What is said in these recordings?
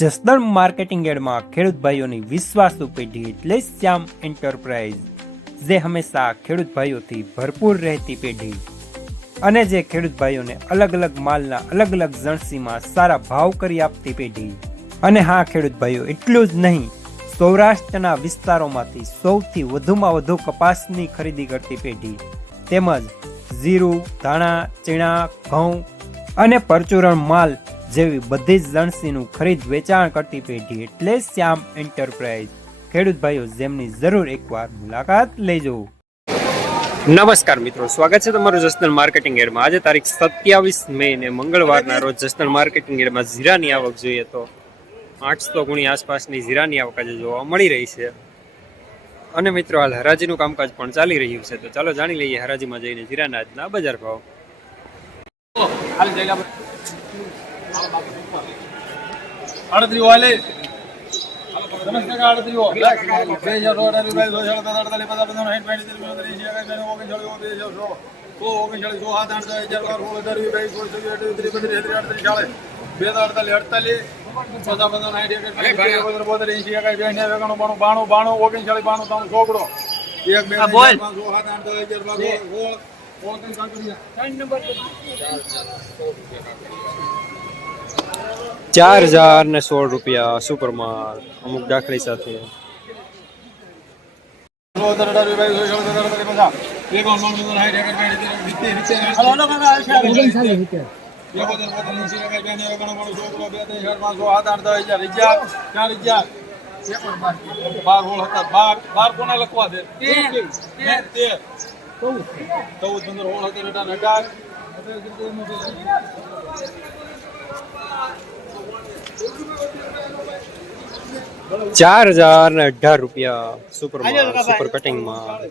Jasdan marketing યાર્ડમાં ખેડૂત ભાઈઓની વિશ્વાસુ પેઢી એટલે શ્યામ એન્ટરપ્રાઇઝ, જે હંમેશા ખેડૂત ભાઈઓથી ભરપૂર રહેતી પેઢી અને જે ખેડૂત ભાઈઓને અલગ અલગ માલના અલગ અલગ જણસીમાં સારા ભાવ કરી આપતી પેઢી। અને હા ખેડૂત ભાઈઓ, એટલું જ નહીં, સૌરાષ્ટ્રના વિસ્તારોમાંથી સૌથી વધુમાં વધુ કપાસની ખરીદી કરતી પેઢી તેમજ જીરું, ધાણા, ચીણા, ઘઉં અને પરચુરણ માલ જેવી બધી જ જણસીનું ખરીદ વેચાણ કરતી પેઢી એટલે શ્યામ એન્ટરપ્રાઇઝ। ખેડૂત ભાઈઓ, જેમની જરૂર એકવાર મુલાકાત લેજો। નમસ્કાર મિત્રો, સ્વાગત છે તમારું જસદણ માર્કેટિંગ યાર્ડમાં। આજે તારીખ 27 મે ને મંગળવારના રોજ જસદણ માર્કેટિંગ યાર્ડમાં જીરાની આવક જોઈએ તો 800 ગુણી આસપાસની જીરાની આવક આજે જોવા મળી રહી છે। અને મિત્રો, હાલ હરાજીનું કામકાજ પણ ચાલી રહ્યું છે, તો ચાલો જાણી લઈએ હરાજીમાં જઈને જીરાના આજના બજાર ભાવ। ₹4016 સુપર માલ અમુક દાખલી સાથે। ₹4018 સુપર માલ, સુપર કટિંગ માલ।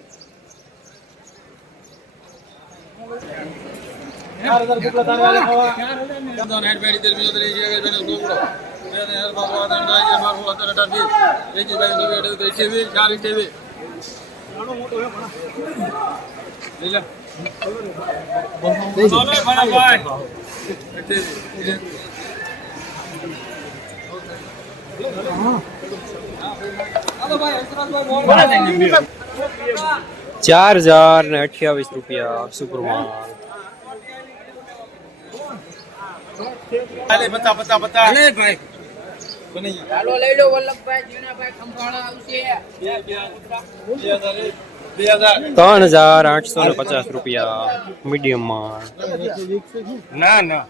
₹4028 સુપર માલ। ₹3850 મીડિયમ માલ। ના ના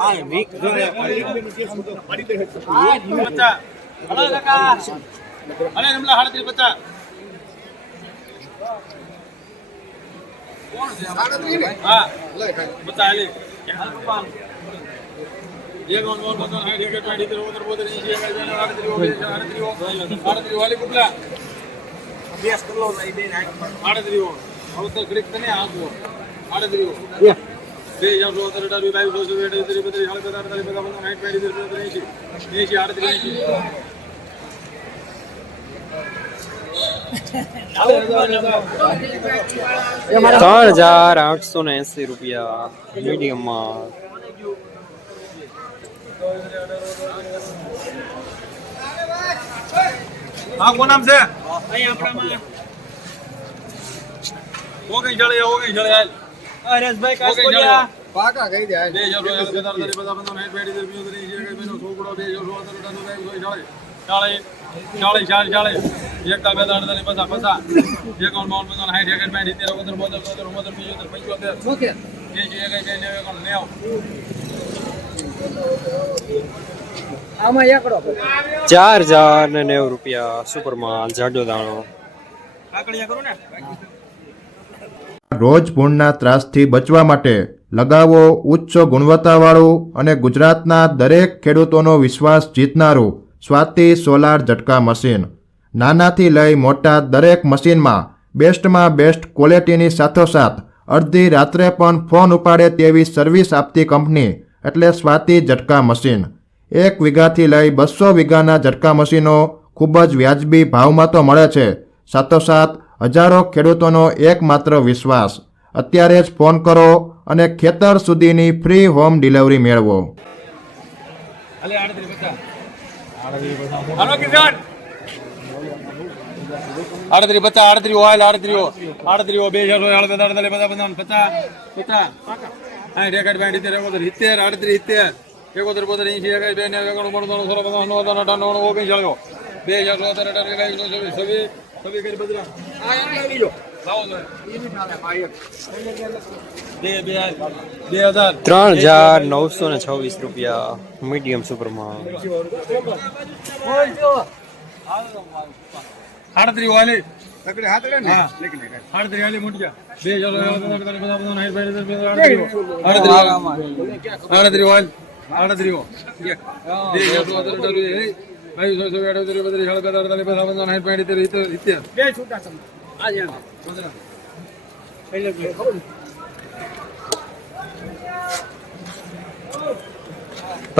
₹3880 મીડિયમ માલ। હા, કોણ નામ છે? અહીં આપણામાં ઓકે ચાલે હાલ હરેશભાઈ કાસ્કોડિયા પાકા કહી દે હાલ 2000 બધા બંધો હેડ બેડી દે બીજો કરી છે બેનો છોકરો 2000 એકતા બે દાડ દે પસા પસા એકાઉન્ટ માઉન્ટ બંધો હેડ હેડ બેડી 13 બોતલ 75 ઓકે જે જે કઈ ને એકાઉન્ટ લે આવ આમાં એકડો ₹4090 સુપર માલ, જાડો દાણો। આકડિયા કરો ને। રોજ ભૂણના ત્રાસથી બચવા માટે લગાવો ઉચ્ચ ગુણવત્તાવાળું અને ગુજરાતના દરેક ખેડૂતોનો વિશ્વાસ જીતનારું સ્વાતિ સોલાર ઝટકા મશીન। નાનાથી લઈ મોટા દરેક મશીનમાં બેસ્ટમાં બેસ્ટ ક્વોલિટીની સાથોસાથ અડધી રાત્રે પણ ફોન ઉપાડે તેવી સર્વિસ આપતી કંપની એટલે સ્વાતિ ઝટકા મશીન। 1 વીઘાથી લઈ 200 વીઘાના ઝટકા મશીનો ખૂબ જ વ્યાજબી ભાવમાં તો મળે છે, સાથોસાથ હજારો ખેડૂતોનો એકમાત્ર વિશ્વાસ। અત્યારે જ ફોન કરો અને ખેતર સુધીની ફ્રી હોમ ડિલિવરી મેળવો। હાલે 38 50 હાલો કિશન 38 50 38 ઓઇલ 38 બે હજાર હાલ 50 50 હા રેકર્ડ બેન્ડ 70 70 71 72 80 ₹3,926 મીડિયમ સુપરમાં. 38 વાલે તકડે હાથ લે ને લેકિન 38 વાલે મોટ ગયા 2000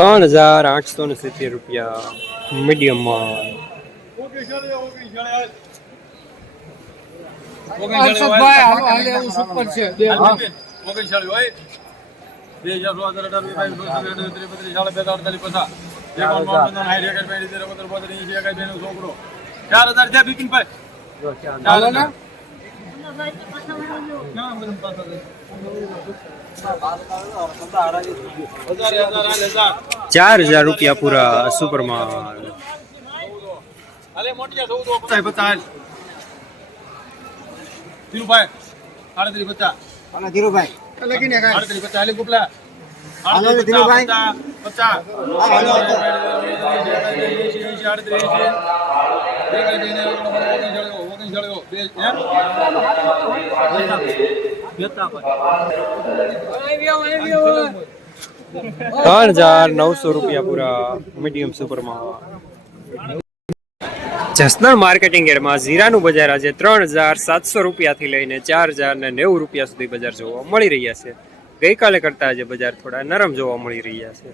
₹3,870 મીડિયમમાં. ₹4,000 પૂરા સુપરમાં. ધીરુભાઈ 38 50 ધીરુભાઈ લખીને 38 50 હાલે ગોપલા હાલો ધીરુભાઈ 3,900 પૂરા મીડિયમ સુપરમાં. જસદણ માર્કેટિંગ યાર્ડમાં જીરાનું બજાર આજે ₹3,700 થી લઈને ₹4,090 સુધી બજાર જોવા મળી રહ્યા છે. ગઈકાલે કરતા આજે બજાર થોડા નરમ જોવા મળી રહ્યા છે.